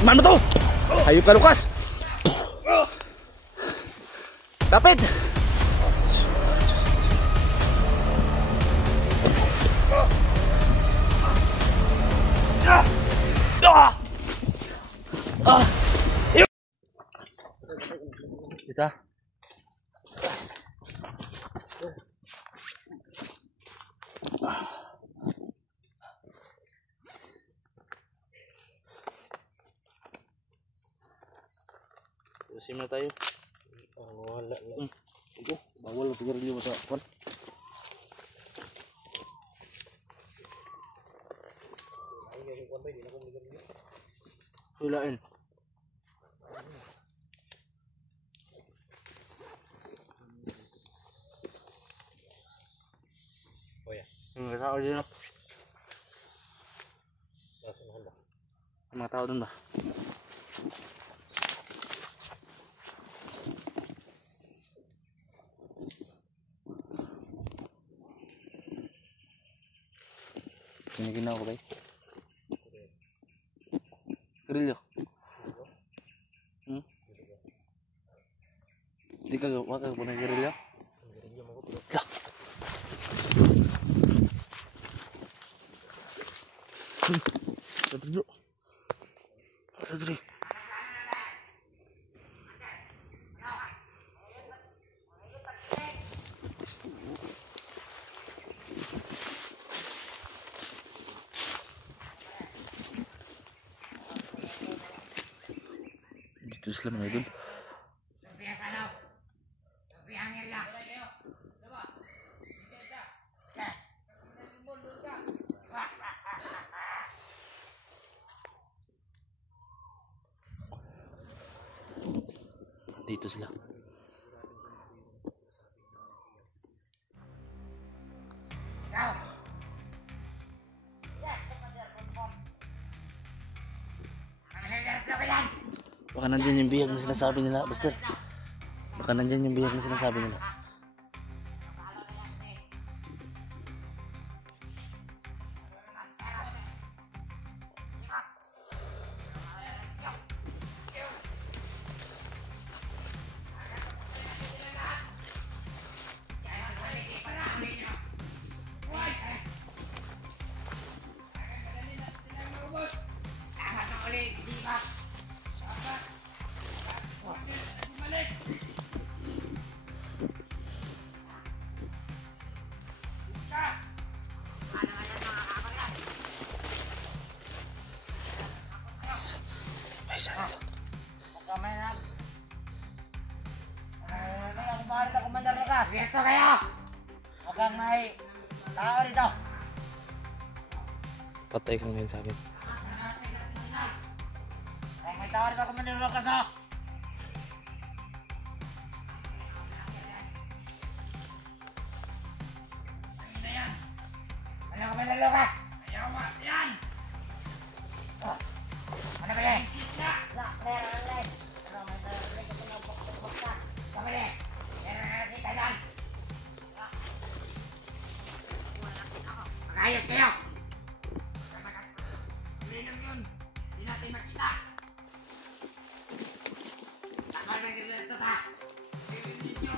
Man mo to! Hayop ka, Lucas! Lapit! Kita. Sim na tayo. Wala lang. Ito, bawal pagkarilyo mo sa kwan. Hulain. Oh ya. Mga tao dyan. Mga tao dun ba? Kiniginaw ko ba? Grilyo. Di ka gawa ka po ng grilyo? Lah! Sadro. Sadro. Dito sila mga idol. Dito sila. Baka nandyan yung bihag na sinasabi nila, Buster. Baka nandyan yung bihag na sinasabi nila. Dito kayo! Huwag kang may tao dito! Patay ka ngayon sa akin. Huwag may tao dito, Commander Lucas, oh! Ano yan? Ano, Commander Lucas? Ayaw mo! Yan! Oh! Ano ba yan? Wala! Meron! Ano, may meron! Ito na bukta! Kamali! Kita dyan! Mag-ayos kayo! Minum yun! Hindi natin makita! Takal na gila ito ta! Hindi ninyo!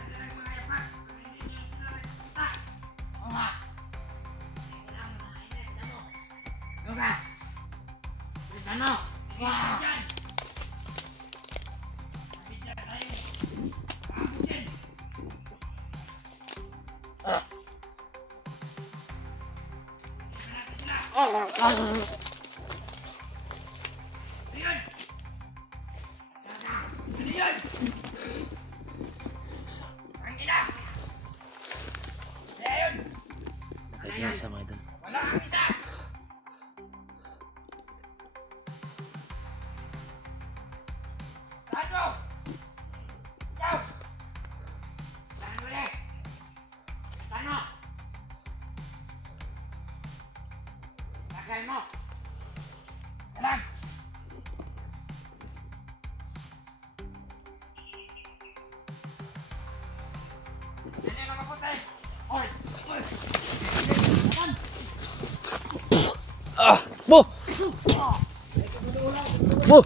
Ano lang mga yapak! Hindi ninyo sila makita! Oo nga! Hindi lang mga init! Ano? Luka! Bilis ano? Wow! Nakikita mga idol. Wala ang isa! Tato! Ikaw! Saan ulit? Tano! Tagal mo! Talag! Hindi ka maputin! Oy! Oy! Ah! Bo! Oh.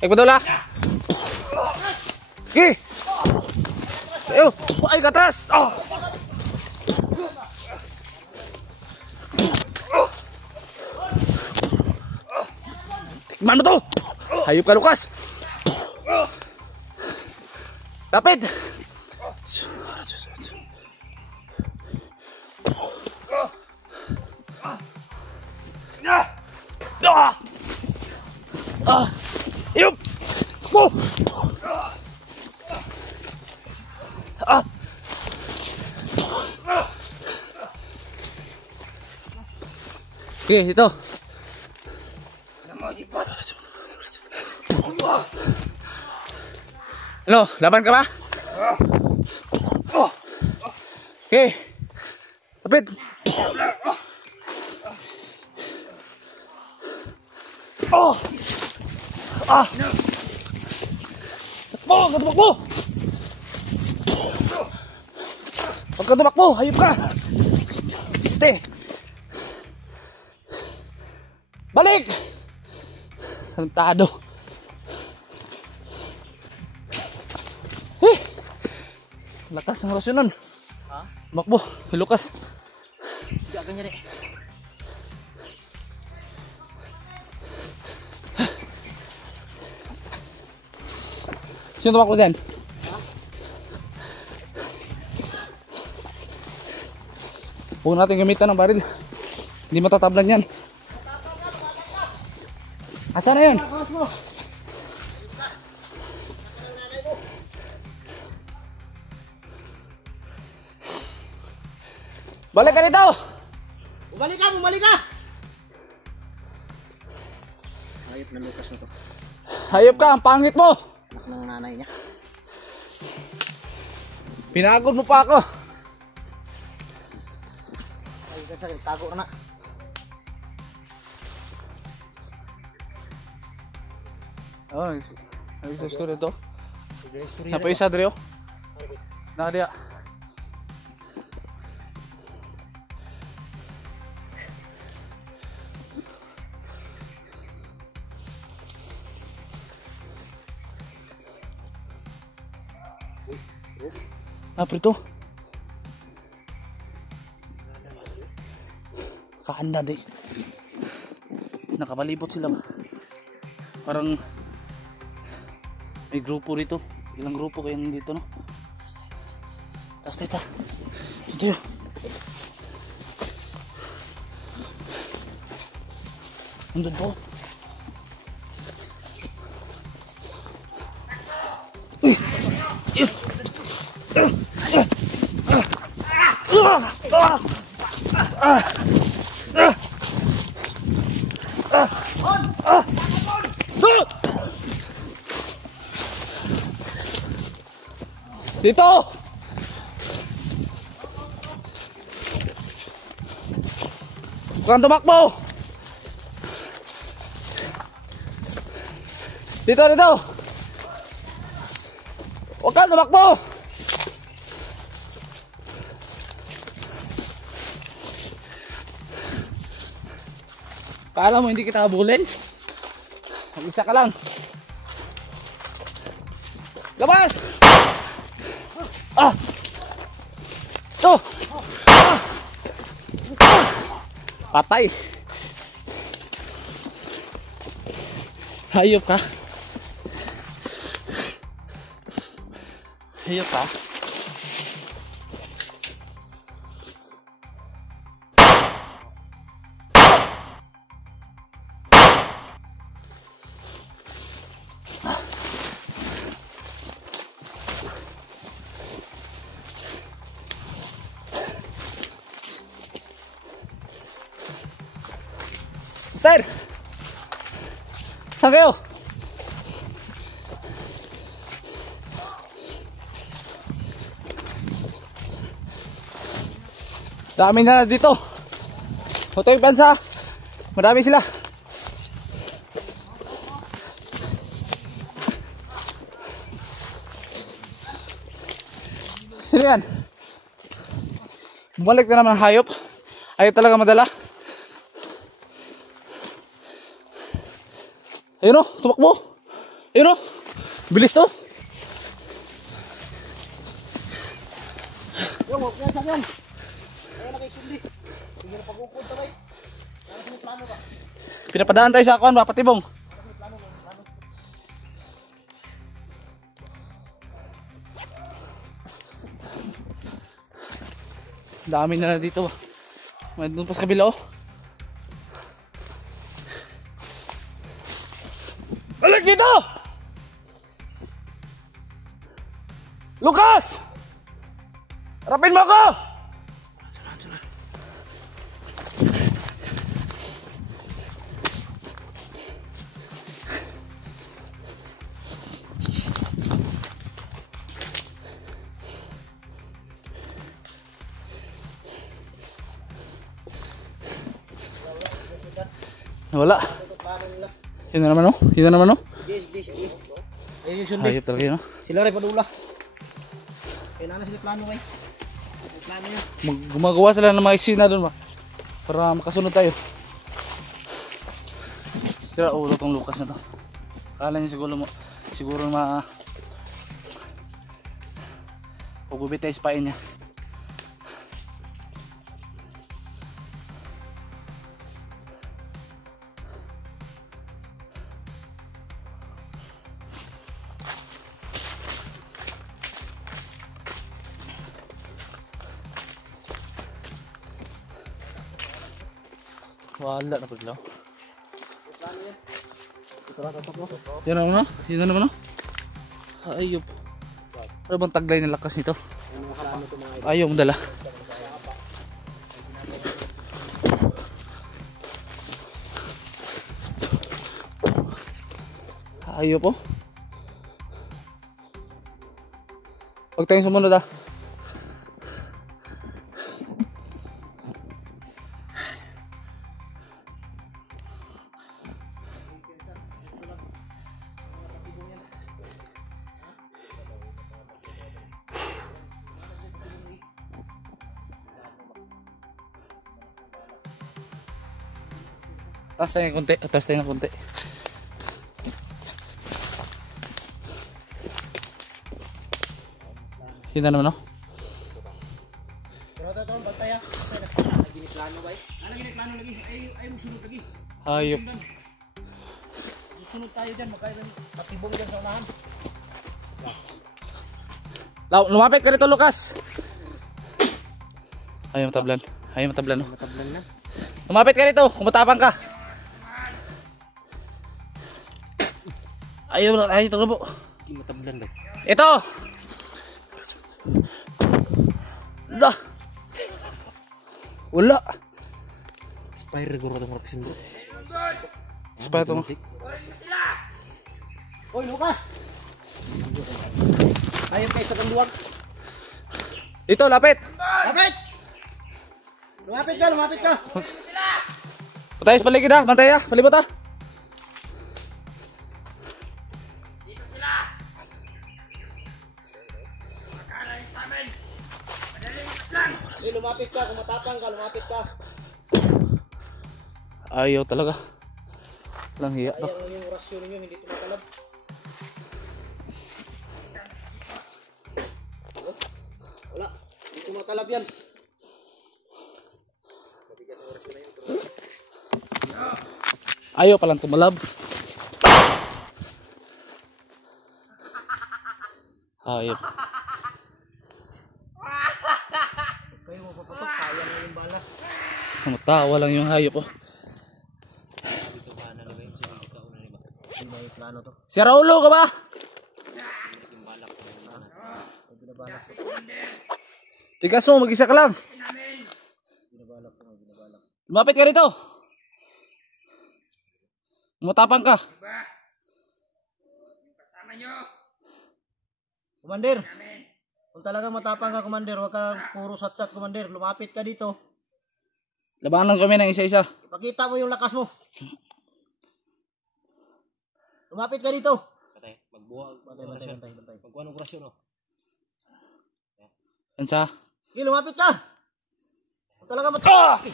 Betul lah. Oke. Ayo, ayo ke atas. Oh. Gimana tuh? Hayop ka, Lukas. Dapat. Yup. Oke, itu. Halo, laban ka ba? Oke. Lapit. Oh. Ah. Takbo, tumakbo. Huwag ka tumakbo, hayop ka. Piste. Balik. Santado. Lakas ng rasyon nun. Ha? Tumakbo, si Lucas. Hindi ka ganyan eh. Sino tumakbo dyan? Huwag natin gamitan ng baril. Hindi matatablan yan. Asa na yun? Balik ka dito! Bumalik ka! Bumalik ka! Hayop na Lucas na to. Hayop ka, ang pangit mo! Anak ng nanay niya. Pinagod mo pa ako. Ay, kasi tago ka na. Oh, nag-isa dito. Napaisa Drio. Nakadiya. Prito. Kaanda di. Nakabalibot sila ba? Parang may grupo rito. Ilang grupo kayang dito, no? Tas teta. Ito yun. Nandun po. Dito! Huwag tumakbo! Dito, dito! Huwag kang tumakbo! Kala mo hindi kita habulin? Mag-isa ka lang. Labas! Ah! To! Ah! Ah! Patay! Hayop ka? Hayop ka? Mister! Saan kayo? Dami na dito. Hotoy bansa. Marami sila. Sino yan? Bumalik na naman ang hayop. Ayaw talaga madala. Ayun o, tumakbo. Ayun o. Bilis to. Yung, huwag yan, yung. Kaya nakikundi. Hindi na pag-ukod sa bay. Kaya sa plano ba? Pinapadaan tayo sa akuan ba, Patibong. Dami na dito ba. May doon pa sa kabila oh. Balik dito! Lucas! Harapin mo ako! Wala. Yun na naman oh. Yun na naman oh. Ayun yung sundi. Hayop talaga yun oh. Sila rin padula. Kaya na sila plano bay. Plano yun. Gumagawa sila ng mga eksena doon ba. Para makasunod tayo. Sira ulo tong Lucas na to. Kala niya siguro pagubit tayo sa pain niya. Wala na paglaw. Yan na naman. Yan na naman. Ayop. Ano bang taglay ng lakas nito? Ayaw mo dala. Ayop po. Huwag tayong sumunod ah. Taas tayo ng konti, taas tayo ng konti. Yun na naman no? Pero ito ang bantay ah. Naginis plano ba eh? Naginis plano lagi. Ay magsunod lagi. Hayop. Sunod tayo dyan. Magkaya patibong dyan sa unahan. Lumapit ka rito Lucas. Ayaw matablan. Ayaw matablan no? Matablan na. Lumapit ka rito, kumatapang ka. Ayaw talaga po. Hindi matablan ba? Ito! Wala! Wala! Spire guro itong raksin bro. Spire itong. Oy Lucas! Ayaw kayo sa kanduwag. Ito, lapit! Lapit! Lumapit ka, lumapit ka! Patay, paligid ha, bantay ha, palibot ha. Dito sila! Makakaray sa amin! Madaling lang! Lumapit ka, kung matapang ka, lumapit ka. Ayaw talaga. Walang hiya to. Ayaw yung orasyon nyo, hindi tumatalab. Wala, hindi tumatalab yan. Ayaw palang tumalab. Ayaw. Kayo mapapatok, sayang na yung bala. Matawa lang yung hayop oh. Dito ba na naman yung sinunod ka una niba? Hindi ba yung plano to? Si Raulo ka ba? Yung balak ko na binabalak ko. Tigas mo, mag-isa ka lang. Binabalak ko, binabalak. Lumapit ka rito. Matapang ka. Kasama nyo. Commander. Kung talaga matapang ka, Commander, huwag ka puro satsat, Commander. Lumapit ka dito. Labanan kami ng isa-isa. Ipakita mo yung lakas mo. Lumapit ka dito. Patay, magbuwag. Bantay. Magbuwag ng orasyon, oh. Ansa? Hindi, lumapit ka. Kung talaga matapang.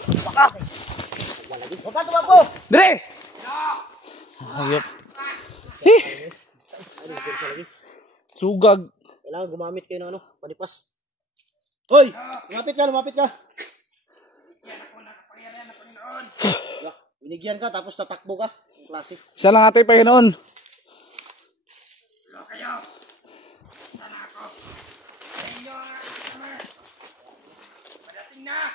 Huwag ka tumakbo. Dire! Hayop. Sugag. Kailangan gumamit kayo ng ano, panipas. Hoy! Lumapit ka, lumapit ka. Binigyan ka, tapos tatakbo ka. Klase. Isa lang ate, Panginoon. Hello kayo. Sana ako. Sa inyo ang kasama. Padating na.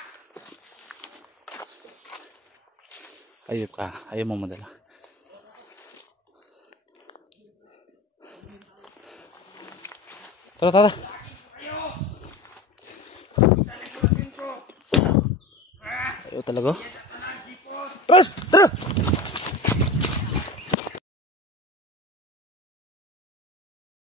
Ayop ka. Ayaw mo madala. Tara, tara. Kayo. Talagang ko. Ayaw talaga. Sa tanan, jipon. Tras! Tara!